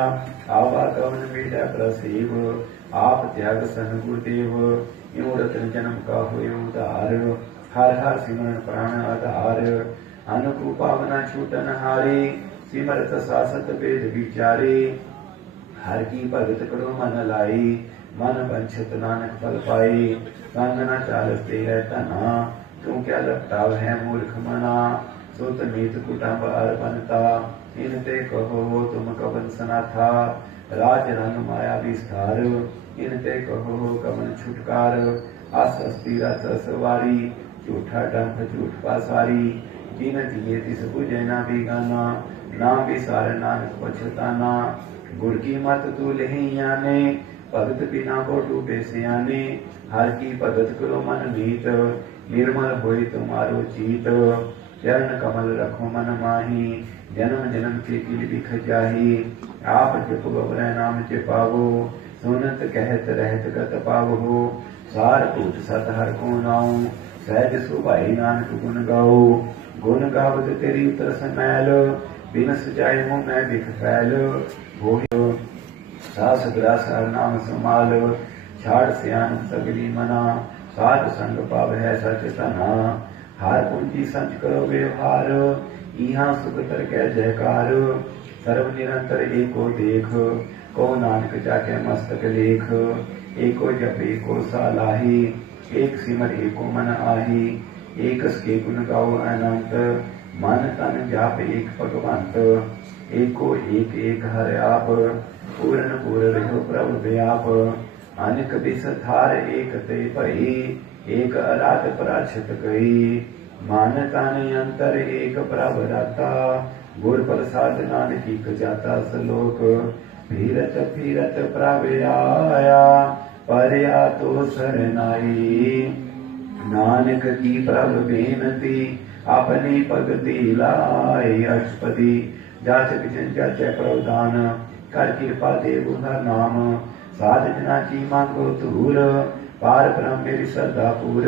आवा कवन मीठा प्रसीव आप त्याग सन गुरुदेव यूं रतन जन्म का हुए उधार हर हर सिमरन प्राण आधार अनुकूप पावना छूटन हारे सिमरत सासत वेद विचारे हर की भगत करो मन लाई मन वंचित नानक फल पाई कंगना चालस तेरा तना तू क्या लपटाव है मूर्ख मना सुत मीत कुटुंब अर्पणता इनते कहो तुम कवन सना था राज रंग माया विस्तार इनते कहो कवन छुटकार अस अस्थिर सवारी झूठा डंफ झूठ पासारी जिन दिए तिस बुझे ना बिगाना ना विसार नानक पछताना गुर की मत तू लहिया ने भगत बिना को डूबे सियाने हर की भगत करो मन मीत निर्मल होई तुम्हारो चीत चरण कमल रखो मन माही जन्म जन्म के किल बिख जाही आप जप गवरै नाम चिपावो सुनत कहत रहत गत पावो सार भूत सत हर को नाऊ सहज सुभाई नानक गुण गाओ गुण गावत तेरी उतर समैल बिन सजाए मुँह मैं बिख फैल हो सास ग्रास हर नाम संभाल छाड़ सियान सगली मना साध संग पाव है सच तना हार पूंजी संच करो व्यवहार इहा सुख तर कै जयकार सर्व निरंतर एको देख को नानक जाके मस्तक लेख एको जप एको सालाही एक सिमर एको मन आही एक के गुण गाओ अनंत मन तन जाप एक भगवंत एको एक एक हर आप पूर्ण पूर रहो प्रभु व्याप अनेक बिस थार एक ते भई एक अराध पराछत गई मान तन अंतर एक प्रभ राता गुर प्रसाद नानकी जाता सलोक फिरत फिरत प्रभ आया परया तो सरनाई नानक की प्रभ बेनती अपनी भगति लाई अष्टपदी जाचक जन जाचै प्रवदान कर कृपा देव हर नाम साध जना की मांगो दूर पार ब्रह्म मेरी श्रद्धा पूर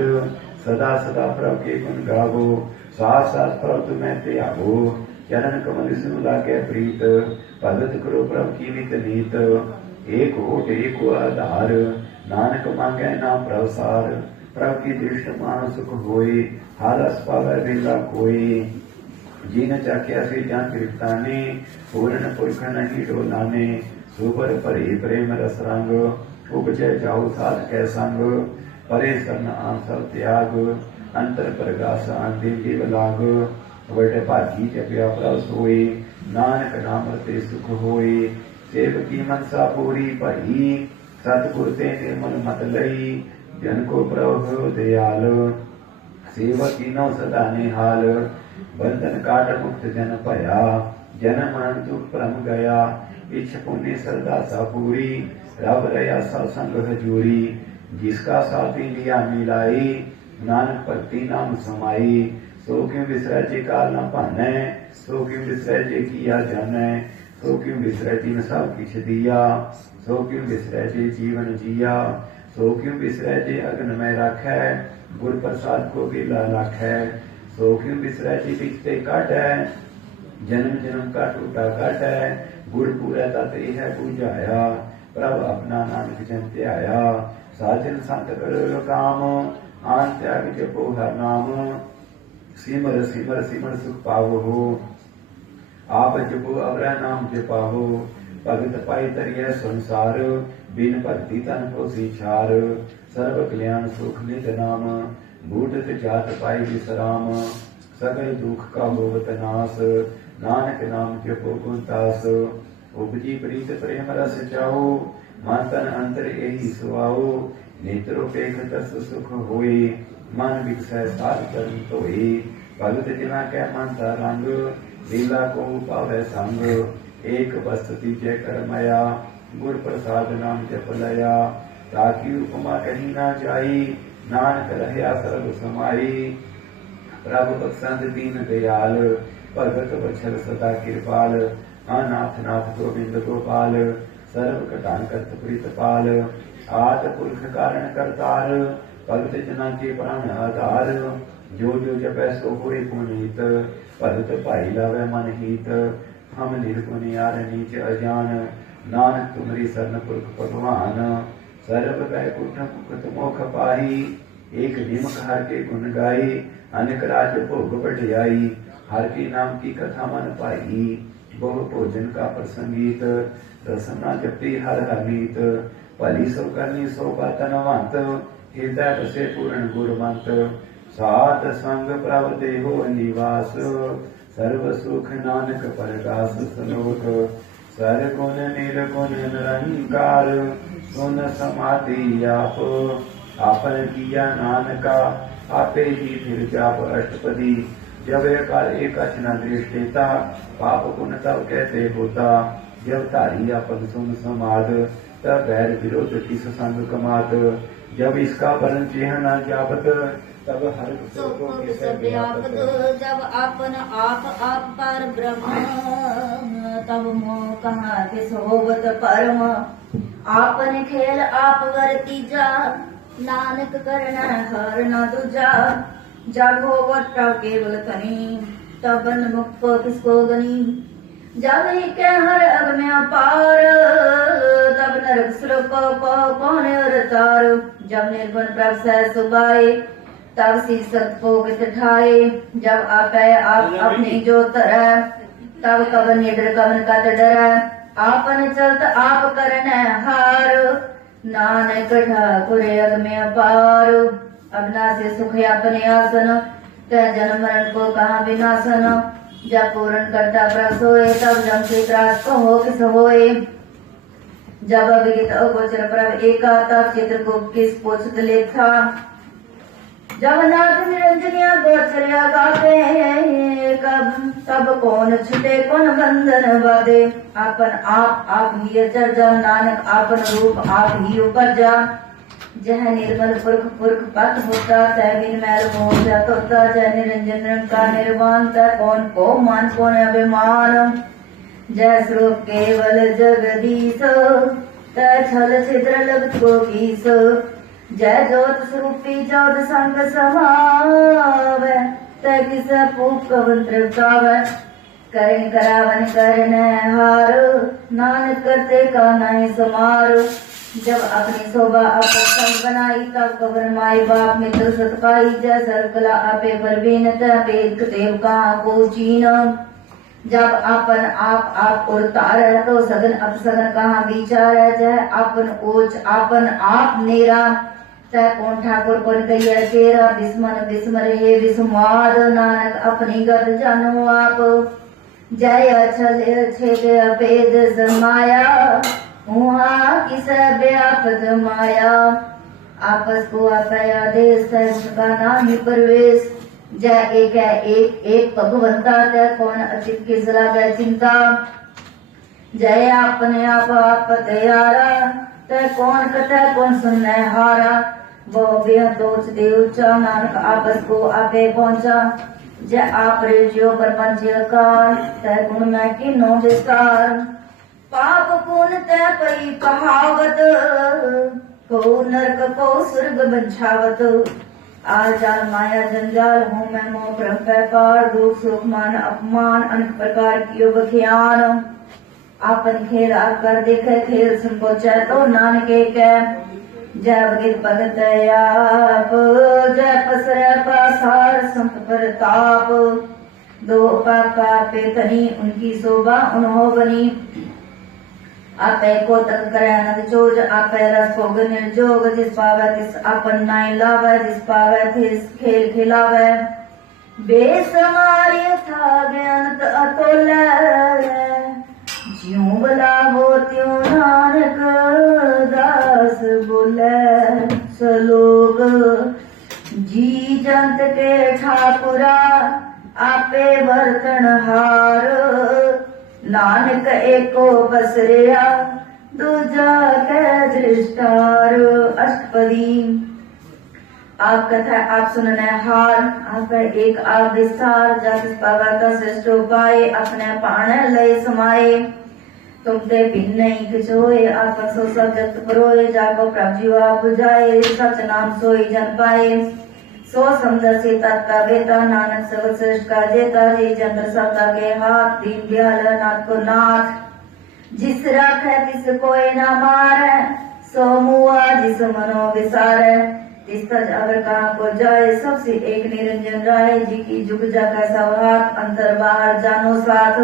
सदा सदा प्रभु के गुण गावो साथ साथ प्रभु तुम्हें त्यागो चरण कमल सुन लागे प्रीत भगत करो प्रभु की नित नीत एक ओट एक आधार नानक मांगे नाम प्रसार प्रभु की दृष्ट मान सुख होए हर अस पावे बेला कोई जिन चाख्या से जा तृप्ताने पूर्ण पुरख नहीं डोलाने सुबर परे प्रेम रस रंग उपजय जाऊ साध कै संग परे सन आंसर त्याग अंतर प्रगास आंदे जीव लाग वट भागी जप्या प्रभ सोई नानक नाम ते सुख होई सेवकी मनसा पूरी भई सतगुर ते निर्मल मत लई जन को प्रभु दयाल सेवक कीनो सदा निहाल बंधन काट मुक्त जन भया जन्म मरण दुख परम गया इच्छ पुण्य श्रद्धा सा पूरी रब रया सत्संग हजूरी जिसका साथी लिया मिलाई नानक भक्ति नाम समाई सो क्यों विसरै जे काल न भानै सो क्यों विसरै जे किया जानै सो क्यों विसरै जिन सब किछ दिया सो क्यों विसरै जे जीवन जिया सो क्यों विसरै जे अग्न में राखै गुर प्रसाद को गिला राखै सो क्यों विसरै जे बिचते काटै जन्म जन्म का टूटा काटै गुर पूरा तत यह बुझाया प्रभ अपना नानक जन ध्याया साजन संत करो काम आन त्याग जपो हर नाम सिमर सिमर सिमर सुख पावो हो आप जपो अवरा नाम जपावो भगत पाई तरिय संसार बिन भक्ति तन को सीछार सर्व कल्याण सुख नित नाम बूढ़त जात पाई विश्राम सगल दुख का होवत नाश नानक नाम जपो गुणदास उपजी प्रीत प्रेम रस जाओ मन तन अंतर यही सुआओ नेत्रो पेख तस सुख होए मन विकसै साध कर्म धोए भगत जना कै मन ता रंग लीला को पावै संग एक बसति जय करमया गुर प्रसाद नाम जप लया ताकि उपमा कहीं ना जाई नानक रहया सर्व समाई प्रभु बख्शंद दीन दयाल भगत बछल सदा कृपाल अनाथ नाथ गोविंद गोपाल सर्व कटान करत प्रीतपाल आद पुरख कारण करतार भगत जना के प्राण आधार जो जो जपै सो होए पुनीत भगत भाई लावै मन हीत हम निर्गुण यार नीच अजान नानक तुमरी शरण पुरख भगवान सर्व बैकुंठ मुक्त मोख पाही एक निमक हर के गुण गाई अनेक राज भोग बढ़ियाई हर के नाम की कथा मन पाई बहु भोजन का प्रसंगीत रसना जपती हर हमीत भली सो करनी सो बातनवंत हृदय बसे पूर्ण गुरमंत सात संग प्रभ देहो निवास सर्व सुख नानक परगास सलोक सर गुण निर्गुण निरंकार सुन समाधि आप आपन किया नानका आपे ही फिर जाप अष्टपदी जब काल एक न दृष्टिता पाप पुण्य तब कहते होता जब तारी अपन सुन समाद तब बैर विरोध किस संग कमात जब इसका वर्ण चिन्ह न जापत तब हर को किस व्यापत जब आपन आप पर ब्रह्म तब मोह कहाँ किस होवत परम आपन खेल आप वर्तीजा नानक करना हर न दूजा जब होवत तब केवल तनी तब बंध मुक्त को किसको गनी जब ही के हर अग में अपार तब नरक श्लोक कौन और तार जब निर्गुण प्रभ सह सुबाए तब शीर्षक को किस ठाए जब आपे आप अपनी जो तरह तब कवन निडर कवन का डर आपन चलत आप करने हार नानक ठाकुर अग में अपार अगना से सुख अपने आसन तय जन्म मरण को कहा विनाशन जब पूर्ण करता प्रभ सोए तब जम से त्रास को हो किस होए जब अभिगित अगोचर प्रभ एका तब चित्र को किस पोषित लेखा जब नाथ निरंजनिया गोचरिया गाते कब तब कौन छुटे कौन बंधन बाधे आपन आप ही चर्चा नानक आपन रूप आप ही ऊपर जा जह निर्मल पुरख पुरख पथ होता तह बिन मैल मोह जात होता जह निरंजन का निर्वाण तह कौन को मान कौन अभिमान जय स्वरूप केवल जगदीश तह छल छिद्र लग को कीस जय जोत स्वरूपी जोत संग समाव तह किस पूप कवन तृप्ताव करण करावन करन हार नानक करते का नहीं समार जब अपनी शोभा अपन संग बनाई तब कबर माई बाप मित्र सत पाई जय सर्कला आपे परवीन तेज देव कहाँ को चीन जब अपन आप उड़तार तो सगन अपसगन कहाँ विचार जय अपन ओच अपन आप नेरा तय कौन ठाकुर पर गैया चेरा बिस्मन बिस्मर हे विस्माद नानक अपनी गत जानो आप जय छल छेद भेद समाया वहाँ किस व्यापक माया आपस को अपया देश का नाम ही प्रवेश जय एक है एक भगवंता तय कौन अचित की सलाह चिंता जय अपने आप तैयारा तय कौन कथा कौन सुनने हारा वो बेहद दोष देवचा नानक आपस को आपे पहुंचा जय आप रेजियो प्रपंच कार तय गुण में की नो विस्तार पाप पुण्य तय पई कहावत को नरक को स्वर्ग बंछावत आजाल माया जंजाल हूँ मैं मोह ब्रह्म व्यापार दुख सुख मान अपमान अनेक प्रकार की बखियान आपन खेल आकर देखे खेल सुन पहुंचा तो नानक कह जय भगत भगत आप जय पसर पासार संत प्रताप दो पापा पे तनी उनकी शोभा उन्हों बनी आपे को तक करे अनंत चोज आपे रस भोग निर्जोग जिस पावे तिस अपन नाई लावे जिस पावे तिस खेल खिलावे बेसमारी था अनंत अतुल ज्यों भला हो त्यों नानक दास बोले सलोग जी जंत के ठाकुरा आपे बर्तन हार नानक एको बसरिया दूजा के दृष्टार अष्टपदी आप कथा आप सुनने हार आपका एक आप विस्तार जाति पावा का श्रेष्ठ उपाय अपने पाण लय समाये तुम ते भिन्न नहीं किचोए आप सो सब जगत परोए जाको प्रभु जीवा बुझाए सच नाम सोई जन पाए सो समझ से तत्का बेता नानक सब श्रेष्ठ का जेता जी चंद्र सत्ता के हाथ दीन दयाल नाथ को नाथ जिस राखे तिस कोई न मारे सो मुआ जिस मनो विसारे तिस तज अगर कहाँ को जाए सबसे एक निरंजन राय जी की जुग जाका सब हाथ अंतर बाहर जानो साथ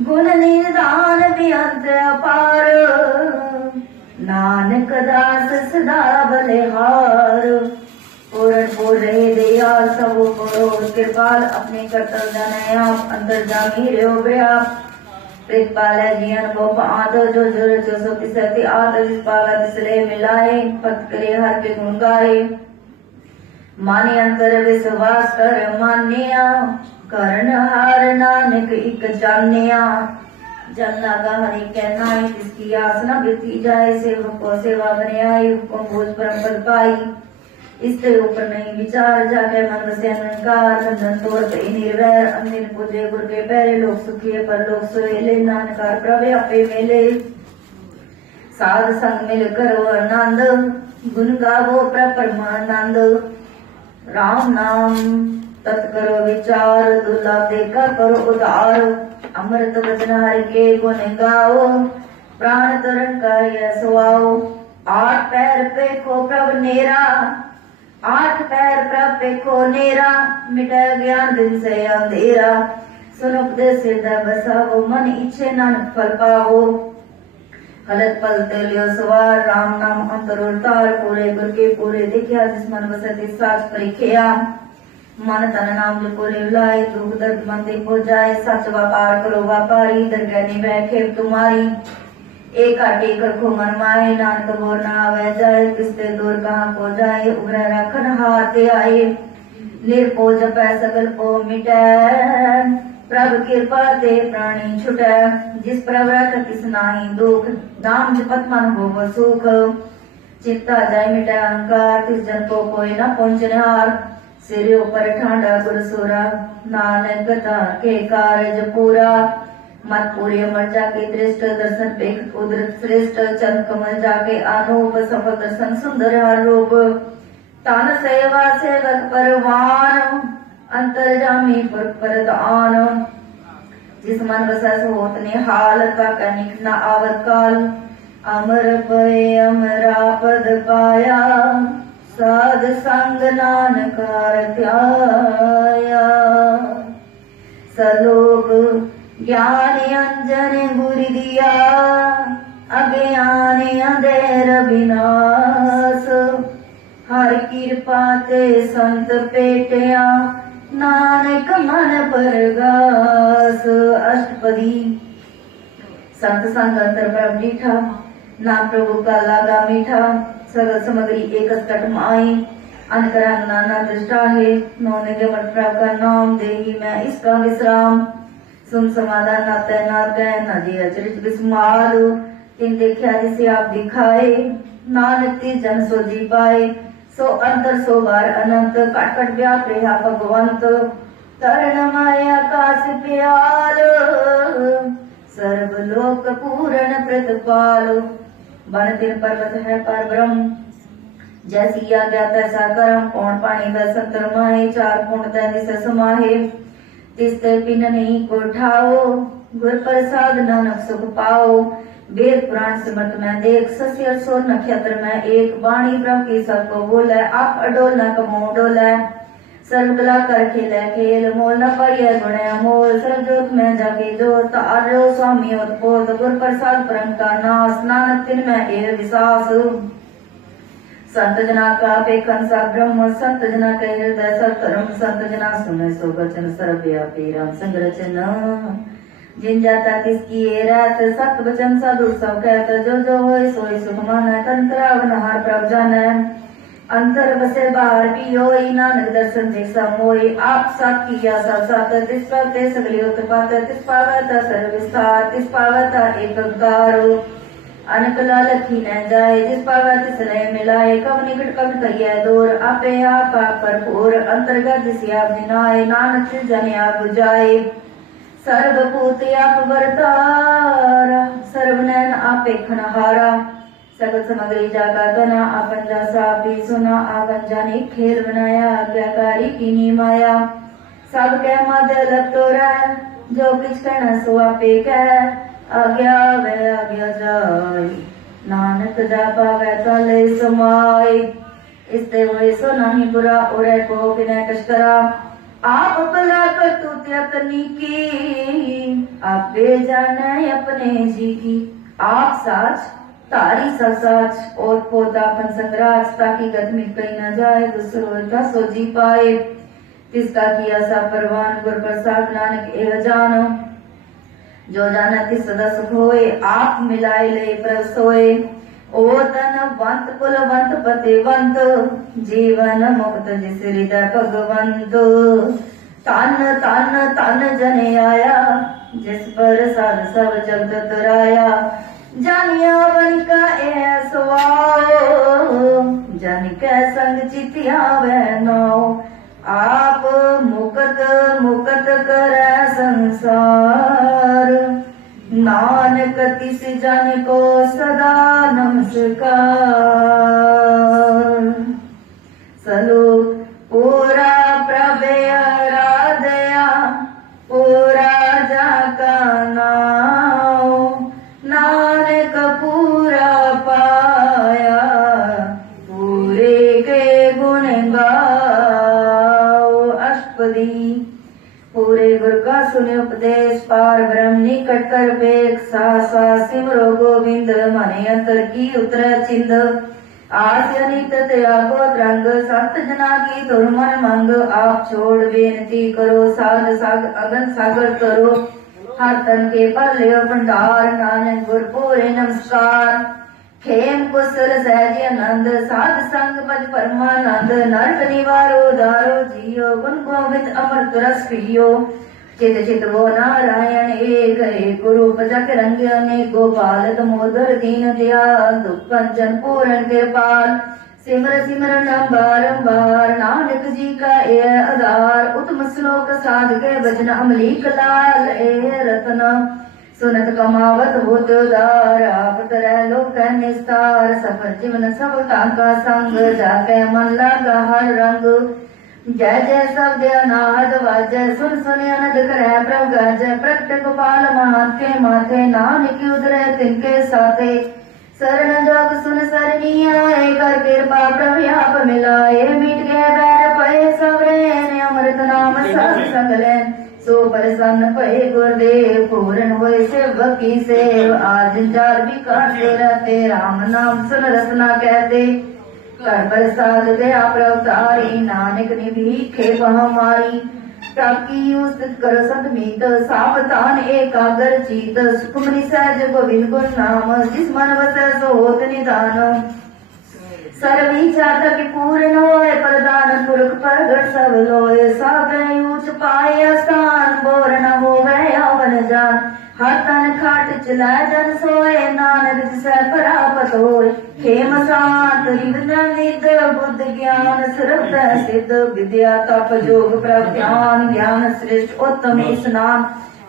गुण निदान बेअंत अपार नानक दास सदा बलिहार पूर्ण पूर्ण रहे दयाल सब करो कृपाल अपने कर्तव्य जाने आप अंदर जामी रहो व्याप प्रीतपाल है जी अनुभव आदर जो जर जो सो पिसती आदर जिस पागा तिसले मिलाए भक्त करे हर के गुण गाए माने अंतर विश्वास कर मान्या करण हार नानक इक जान्या जन लगा हरि कहना है जिसकी आसना बीती जाए सेवक को सेवा बने आई हुक्म बोझ परम पद पाई इसके ऊपर नहीं विचार जाके मन से अहंकार बंधन तोड़ पे निर्वैर अन्य पूजे गुरु के पैरे लोग सुखी पर लोग सोएले नानकार प्रभु आपे मेले साध संग मिल करो आनंद गुण गावो परमानंद राम नाम तत् करो विचार दुर्लभ देखा करो उदार अमृत वचन हरि के गुण गाओ प्राण तरन का यह सुआओ आठ पैर पे खो प्रभु नेरा आठ पैर प्रभु को नेरा मिटा ज्ञान दिन से अंधेरा सुनो उपदेश हृदय बसाओ मन इच्छे नानक फल पाओ हलत पल लियो सवार राम नाम अंतर तार पूरे गुर के पूरे दिखया जिस मन बसति साच परिख्या मन तन नाम लिपोरे लाए दुख दर्द मन देखो जाए सच व्यापार करो व्यापारी दरगहनी बैठे तुम्हारी एक आटे कर खो मन माए नानक बोर ना आवे जाए किसते दूर कहाँ को जाए उग्र रखन हाथे आए निर्पो जपै सकल को मिटै प्रभु कृपा ते प्राणी छुटै जिस प्रभु रख तिस नाहि दुख नाम जपत मन हो सुख चित्ता जाय मिटै अहंकार तिस जन को कोई न पहुंचनिहार सिर ऊपर ठांडा गुरसुरा नानक के कार्य पूरा मत पूरे अमर जाके दृष्ट दर्शन पे उदर श्रेष्ठ चंद कमल जाके अनूप सफल दर्शन सुंदर हर रूप तान सेवा सेवक परवान अंतर्जामी परदान जिस मन बसा होत ने हाल का कनिक न आवत काल अमर पए अमरा पद पाया, साध संग नानकार ध्याया। सलोक ज्ञान अंजन गुरु दिया, अज्ञान अंधेर विनाश। हर कृपा ते संत पेटिया, नानक मन परगास। अष्टपदी। संत संग अंतर प्रभ डीठा, नाम प्रभु का लागा मीठा। सगल सामग्री एक कट माई, अनकरंग नाना दृष्टा है। नौ निगमन प्रभ का नाम देही मैं इसका विश्राम। सुन समाधान ना तय ना गए ना जी अचरित विस्मार। तीन देखा जिसे आप दिखाए, नानक ती जन सो जी पाए। सो अंतर सो बार अनंत, कट कट व्याप रहा भगवंत। तरण माया आकाश प्याल, सर्वलोक पूर्ण प्रतिपाल। बन तीन पर्वत है पर ब्रह्म, जैसी आज्ञा तैसा करम। पौन पानी दस सत्तर माहे, चार पूर्ण तैतीस समाहे। तिस्ते पिन नहीं को ठाओ, गुर प्रसाद नानक सुख पाओ। वेद पुराण सिमरत में देख, सस्य सोर नक्षत्र में एक। वाणी ब्रह्म की सबको बोले, आप अडोल न कमो डोले। सर्वकला कर खेले खेल, मोल न पाइए गुणे मोल। सर्वजोत में जाके जोत, आर्यो स्वामी उत्पोत। गुर प्रसाद परम का नाश, नानक तिन में ए विश्वास। संत जना का पेखन सा ब्रह्म, संत जना के हृदय सब धर्म। संत जना सुने सो वचन सर्वव्यापी राम संग रचना। जिन जाता किसकी ये रात, सत वचन साधु सब कहत। जो होए सोए सुख माना, तंत्र अवनहार प्रभ जाना। अंतर बसे बाहर भी होई, नानक दर्शन देखा मोई। आप साथ किया सब साथ, तिस पावते सगली उत्पात। तिस पावता सर्व विस्तार, तिस पावता एक गारो। अनकला लखी न जाए, जिस पावा तिस लय मिलाए। कब निकट कब कहिए दूर, आपे आप भरपूर। अंतर्गत जिस आप जिनाए, नानक तिस जन आप बुझाए। सर्वभूत आप वर्तारा, सर्वनयन आपे खनहारा। सकल सामग्री जागा तना, आपन जासा भी सुना। आपन जाने खेल बनाया, आज्ञाकारी कीनी माया। सब के मध्य लगतो रह, जो किछ कहना सो आपे कह। आज्ञा वे आज्ञा जाय, नानक जा पावे तले समाय। इसते हुए सो नहीं बुरा, उरे को बिना कश करा। आप भला कर तू त्यकनी की, आप बे जाने अपने जी की। आप साच तारी सब साच, और पोता अपन संगराज। ताकि गत मिट कहीं न जाए, दूसरों का सो जी पाए। तिसका किया सा परवान, गुर प्रसाद नानक एह जानो। जो जाना तिस सदा सुख होए, आप मिलाए ले प्रभ सोए। ओ तन वंत कुलवंत पतिवंत, जीवन मुक्त जिस हृदय भगवंत। तन तन तन जन आया, जिस पर साध सब जगत तराया। जानिया वन का ए सवाओ, जन कै संग चितिया वह नाओ। आप मुकत मुकत करे संसार, नानक तिस जन को सदा नमस्कार। सलोक पूरा प्रभे आराधया, पूरा जाका नाओ। नानक पूरा पाया, पूरे के गुण गाओ। अष्टपदी। पूरे गुरु का सुने उपदेश, पार ब्रह्म निकट कर बेख। सा सिमरो गोविंद, मने अंतर की उतर चिंद। आस अनित त्यागो रंग, सत जना की तुर मन मंग। आप छोड़ बेनती करो, साध साग अगन सागर करो। हर तन के पर ले भंडार, नानक गुर पूरे नमस्कार। खेम कुशल सहज आनंद, साध संग पद परमानंद। नरक निवारो दारो जियो, गुण गोविंद अमृत रस पियो। चित चित वो नारायण एक रूप, जग रंग अनेक। गोपाल दामोदर दीन दयाल, दुख कंचन पूर्ण कृपाल। सिमर सिमरन बारंबार, नानक जी का ये आधार। उत्तम श्लोक साध के भजन, अमलीक लाल ए रतन। सुनत कमावत होत उदार, आप तरह लोक निस्तार। सफल जीवन सफलता का संग, जाके मन लागा हर रंग। जय जय शब्द अनाहद वाजय, सुन सुन अनद करे प्रभ गाजय। प्रकट गोपाल महान के माथे, नानक उदरे तिनके साथे। शरण जोग सुन सरनी आए, कर कृपा प्रभु आप मिलाए। मिट गए बैर पए सबरेन, अमृत नाम सब सकलेन। सो प्रसन्न पए गुरुदेव, पूर्ण होए सेवक की सेव। आज जाल भी काटते रहते, राम नाम सुन रसना कहते। कर प्रसाद दया प्रवतारी, नानक ने भीखे हमारी। ताकि उस्तत कर सतमीत, सावधान एकाग्र चीत। सुखमनी सहज गोविंद गुण नाम, जिस मन बसै सो होत निधान। सर्व इच्छा तक पूर्ण होए, प्रदान पुरख प्रगट सब लोए। सागर ऊंच पाए स्थान, बोर न होवे यौवन जान। हाथन खाट चला जन सोए, नानक जिसै प्राप्त होए। खेम सात रिवन निध, बुद्ध ज्ञान सर्व सिद्ध। विद्या तप जोग प्रभ ध्यान, ज्ञान श्रेष्ठ उत्तम स्नान।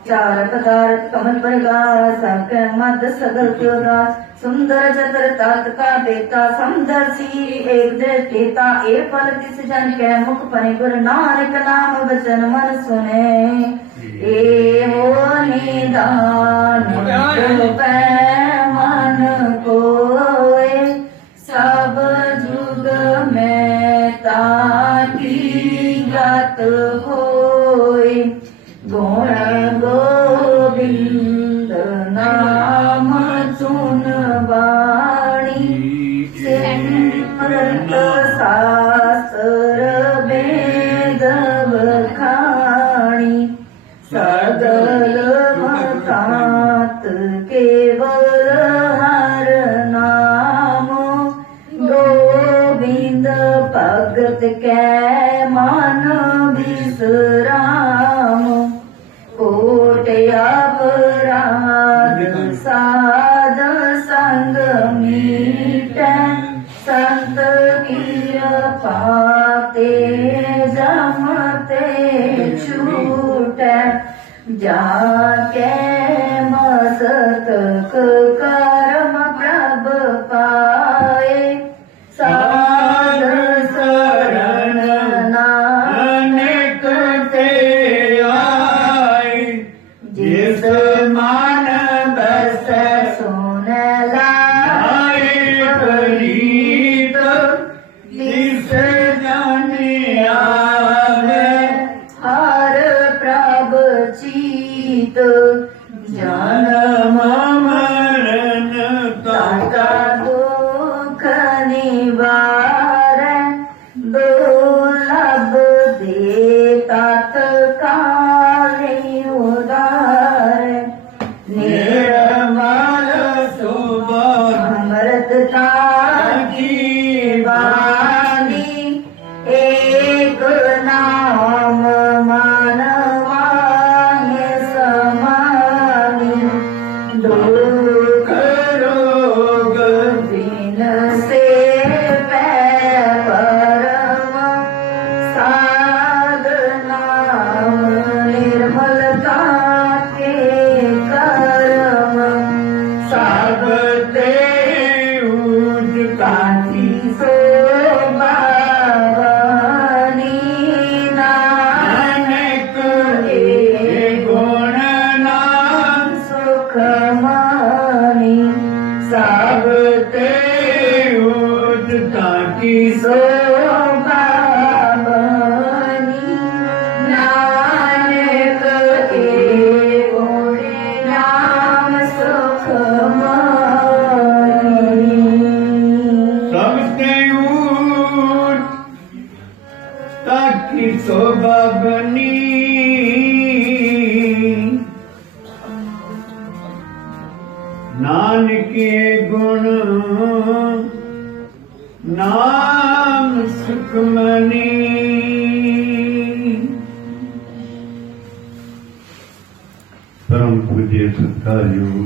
चार पदार्थ कमल प्रगास, सबके मद सगल त्योदास। सुंदर चतर तात का बेटा, समदर्शी एक दृष्टिता। ए फल तिस जन के मुख पने, गुरु नानक नाम वचन मन सुने। ए हो निदान मन कोय, सब जुग में ताकी गत होय। गुण गोविंद नाम सुन वाणी, सिमरत शास्त्र वेद बखाणी। सगल मतात केवल हर नाम, गोविंद भगत कै मन विश्राम। कोट अपराध साध संग मीटै, संत कृपा ते जमते छूटै। जाके मस्तक कर्म प्रभ पाए, साध शरण नानक ते आए। जिस मान बस सुन लाए प्रीत, तिस जन आवे हर प्रभ चीत। जन्म मरण ताका दुख निवार, दुर्लभ दे तत्काल उदार। निर्मल सुबह अमृतता की वाणी, एक नाम मानवाय समानी। दुख रोग दिन से परम, साधना निर्मलता के कर्म। सब ते कांति शोभा बनी, नानक ए गुण नाम सुख मानी। सब ते कांति शोभा बनी, नानक ए गुण नाम सुख मानी। सबसे ऊट ताकि शोभा बनी, नानक के गुण नाम सुखमनी। परम पूज्य सत्कार योग